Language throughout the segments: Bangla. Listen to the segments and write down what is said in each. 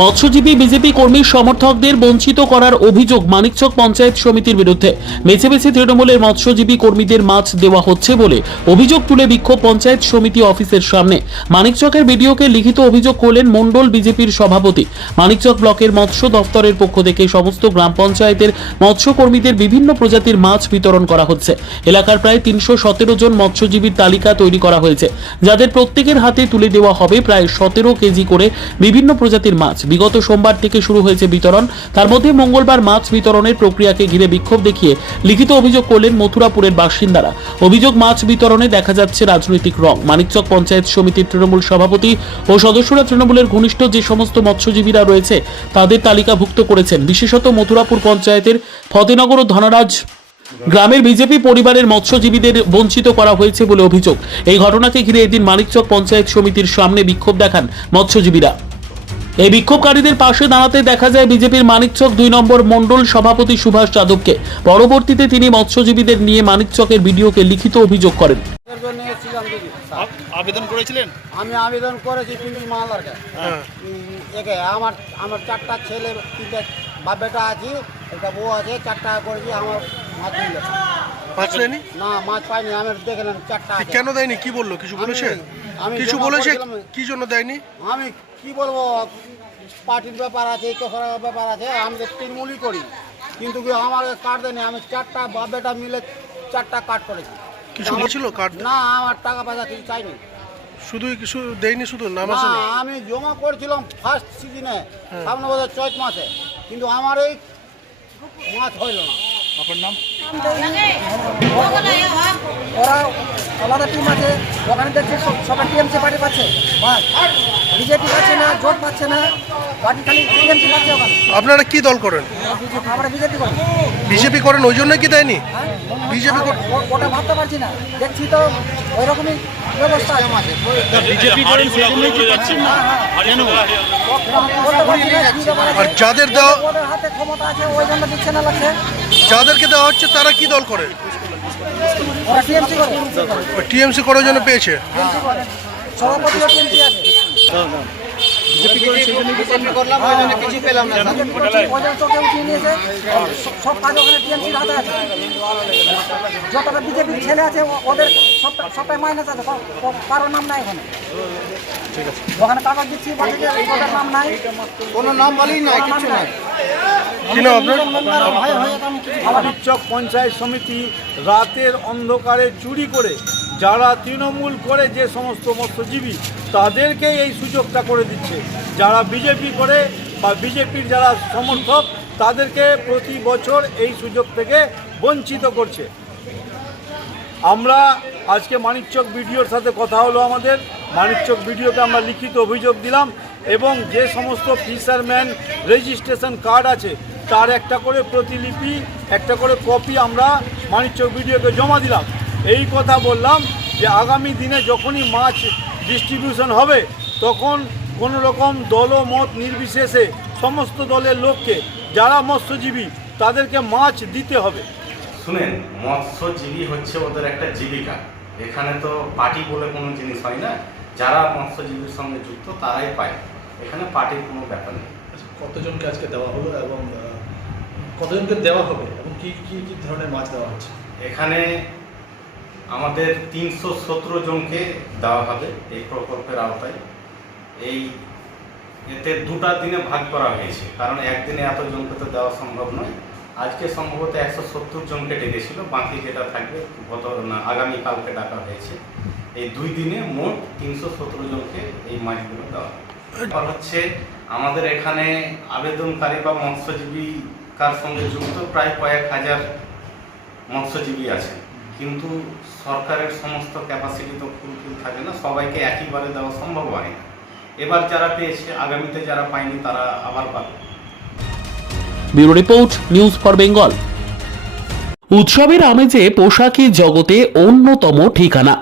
মৎস্যজীবী বিজেপি কর্মী সমর্থকদের বঞ্চিত করার অভিযোগ মানিকচক পঞ্চায়েত সমিতির বিরুদ্ধে। বেছে বেছে তৃণমূলের মৎস্যজীবী কর্মীদের মাছ দেওয়া হচ্ছে বলে অভিযোগ তুলে বিক্ষোভ পঞ্চায়েত সমিতি অফিসের সামনে। মানিকচকের বিডিওকে লিখিত অভিযোগ করলেন মণ্ডল বিজেপির সভাপতি। মানিকচক ব্লকের মৎস্য দপ্তরের পক্ষ থেকে সমস্ত গ্রাম পঞ্চায়েতের মৎস্যকর্মীদের বিভিন্ন প্রজাতির মাছ বিতরণ করা হচ্ছে। এলাকার প্রায় তিনশো সতেরো জন মৎস্যজীবীর তালিকা তৈরি করা হয়েছে। যাদের প্রত্যেকের হাতে তুলে দেওয়া হবে প্রায় সতেরো কেজি করে বিভিন্ন প্রজাতির মাছ। বিগত সোমবার থেকে শুরু হয়েছে বিতরণ। তার মধ্যে মঙ্গলবার মাছ বিতরণের প্রক্রিয়াকে ঘিরে বিক্ষোভ দেখিয়ে লিখিত অভিযোগ করলেন মথুরাপুরের বাসিন্দারা। অভিযোগ মাছ বিতরণে দেখা যাচ্ছে রাজনৈতিক রং। মানিকচক পঞ্চায়েত সমিতির তৃণমূল সভাপতি ও সদস্যরা তৃণমূলের ঘনিষ্ঠ যে সমস্ত মৎস্যজীবীরা রয়েছে, তাদের তালিকাভুক্ত করেছেন। বিশেষত মথুরাপুর পঞ্চায়েতের ফতেনগর ও ধনারাজ গ্রামের বিজেপি পরিবারের মৎস্যজীবীদের বঞ্চিত করা হয়েছে বলে অভিযোগ। এই ঘটনাকে ঘিরে এদিন মানিকচক পঞ্চায়েত সমিতির সামনে বিক্ষোভ দেখান মৎস্যজীবীরা। এই বিক্ষোভকারীদের পাশে দাঁড়াতে দেখা যায় বিজেপির মানিকচক দুই নম্বর মণ্ডল সভাপতি সুভাষ যাদবকে। পরবর্তীতে তিনি মৎস্যজীবীদের নিয়ে মানিকচকের ভিডিওকে লিখিত অভিযোগ করেন। আবেদন করেছিলেন? আমি আবেদন করেছি কিন্তু মালদারকে হ্যাঁ। একে আমার আমার চারটা ছেলে তিনটে বাপ বেটা আছে একটা বউ আছে চারটা করেছি আমার মাছ দেয়নি না মাছ পাইনি আমি দেখে নেন চারটা কেন দেয়নি? কি বলল? কিছু বলেছে? কিছু জমা বলেছে? কি জন্য দেয়নি? আমি কি বলব? পার্টির ব্যাপার আছে কেসরের ব্যাপার আছে আমি তো তৃণমূলই করি। কিন্তু কি আমার কার্ড দেয়নি? আমি চারটা বাপ বেটা মিলে চারটা কার্ড করেছি। কিছু বলেছিল কার্ড? না আমার টাকা পয়সা কিছু চাইনি। শুধু কিছু দেয়নি শুধু? নাম না আমি জমা করেছিলাম ফার্স্ট সিজনে সামনে বছর চৈত মাসে। কিন্তু আমার এই মাছ হইল না। আপনার নাম? Orang আলাদা টিম আছে ওখানে দেখছে সবাই টিএমসি পার্টি পাচ্ছে বাস বিজেপি পাচ্ছে না জোট পাচ্ছে না পার্টি খালি টিএমসি পাচ্ছে ওখানে। আপনারা কি দল করেন? আমরা বিজেপি করি। বিজেপি করেন ওই জন্য কি দেয়নি? হ্যাঁ? বিজেপি ওটা ভাবতে পারছি না। দেখছি তো ওই রকমই ব্যবস্থা আছে। বিজেপি করেন সেই জন্যই কি পাচ্ছেন না? কেন? বলতে পারছি না কি ব্যাপার আছে। আর যাদের দেওয়া ওদের হাতে ক্ষমতা আছে ওই জন্য দিচ্ছে না লাগছে। যাদেরকে দেওয়া হচ্ছে তারা কি দল করে? টিএমসি করে টিএমসি করার জন্য পেয়েছে। সব- সব কাজ ওখানে টিএমসির হাতে আছে। যতটা বিজেপির ছেলে আছে ওদের সবটাই মাইনাস আছে। কারোর নাম নাই ওখানে ওখানে কাগজ দিচ্ছি ওদের নাম নাই। কোনো নাম বলি না কিছু নাই। কি মানিকচক পঞ্চায়েত সমিতি রাতের অন্ধকারে চুরি করে যারা তৃণমূল করে যে সমস্ত মৎস্যজীবী, তাদেরকে এই সুযোগটা করে দিচ্ছে। যারা বিজেপি করে বা বিজেপির যারা সমর্থক, তাদেরকে প্রতি বছর এই সুযোগ থেকে বঞ্চিত করছে। আমরা আজকে মানিকচক বিডিওর সাথে কথা হলো আমাদের। মানিকচক বিডিওকে আমরা লিখিত অভিযোগ দিলাম। এবং যে সমস্ত ফিশারম্যান রেজিস্ট্রেশন কার্ড আছে, তার একটা করে প্রতিলিপি, একটা করে কপি আমরা মানিকচক বিডিওকে জমা দিলাম। এই কথা বললাম যে আগামী দিনে যখনই মাছ ডিস্ট্রিবিউশন হবে, তখন কোনো রকম দল মত নির্বিশেষে সমস্ত দলের লোককে, যারা মৎস্যজীবী, তাদেরকে মাছ দিতে হবে। শুনেন, মৎস্যজীবী হচ্ছে ওদের একটা জীবিকা। এখানে তো পার্টি বলে কোনো জিনিস হয় না। যারা মৎস্যজীবীর সঙ্গে যুক্ত, তারাই পায়। এখানে পার্টির কোনো ব্যাপার নেই। কতজনকে আজকে দেওয়া হলো এবং কতজনকে দেওয়া হবে এবং কি কি কি ধরনের মাছ দেওয়া হচ্ছে? এখানে আমাদের তিনশো সতেরো জনকে দেওয়া হবে এই প্রকল্পের আওতায়। এই এতে দুটা দিনে ভাগ করা হয়েছে কারণ একদিনে এতজনকে তো দেওয়া সম্ভব নয়। আজকে সম্ভবত একশো সত্তর জনকে ডেকেছিল বাকি যেটা থাকবে গত না আগামীকালকে ডাকা হয়েছে। এই দুই দিনে মোট তিনশো সতেরো জনকে এই মাছগুলো দেওয়া হবে। হচ্ছে, আমাদের এখানে আবেদনকারী বা মৎস্যজীবী কার সঙ্গে যুক্ত প্রায় কয়েক হাজার মৎস্যজীবী আছে। কিন্তু সরকারের সমস্ত ক্যাপাসিটি তো ফুলফিল থাকে না, সবাইকে একইবারে দেওয়া সম্ভব হয় না। এবার যারা পেয়েছে, আগামীতে যারা পায়নি, তারা আবার পাবে। Bureau report, news for Bengal. উৎসবের আমেজে পোশাকি জগতে অন্যতম ঠিকানা।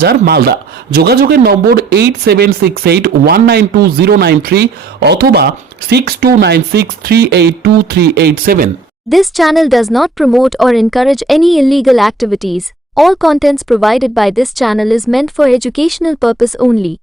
বাজার মালদা যোগাযোগের নম্বর eight seven six eight one nine two zero nine three অথবা six two nine six three eight two three eight seven This channel does not promote or encourage any illegal activities. All contents provided by this channel is meant for educational purpose only.